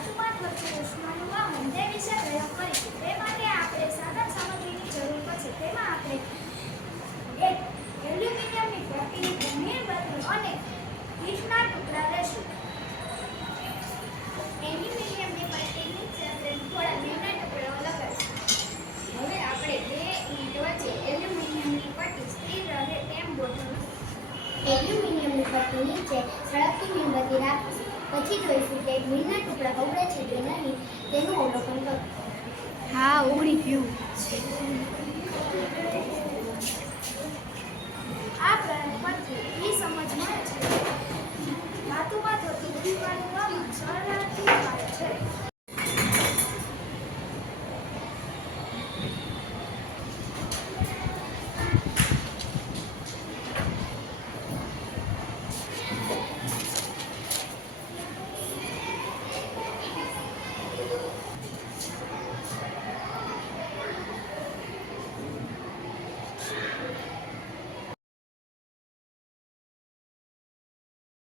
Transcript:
ધાતુમાં થતું ઉષ્માનું વહન તે વિશે પ્રયોગ કરીશું. તે માટે આપણે સાધન સામગ્રીની જરૂર પડશે. તેમાં આપણે એક એલ્યુમિનિયમની પટ્ટી, મીણબત્તી અને ઈંટના ટુકડા લેશું. એલ્યુમિનિયમની પટ્ટી નીચે આપણે થોડા મીણના ટુકડાઓ લગાવીશું. હવે આપણે બે ઈંટ વચ્ચે એલ્યુમિનિયમની પટ્ટી સ્થિર રહે તેમ ગોઠવીશું. એલ્યુમિનિયમની પટ્ટી નીચે સળગતી મીણબત્તી રાખીશું. પછી જોઈશું કે મીણના ટુકડા ઓગળે છે કે નહીં તેનું અવલોકન કરો. હા, ઓગળી ગયું. આ પ્રયોગ પરથી એ સમજ મળે છે કે ધાતુમાં થતું ઉષ્માનું વહન સરળતાથી થાય છે.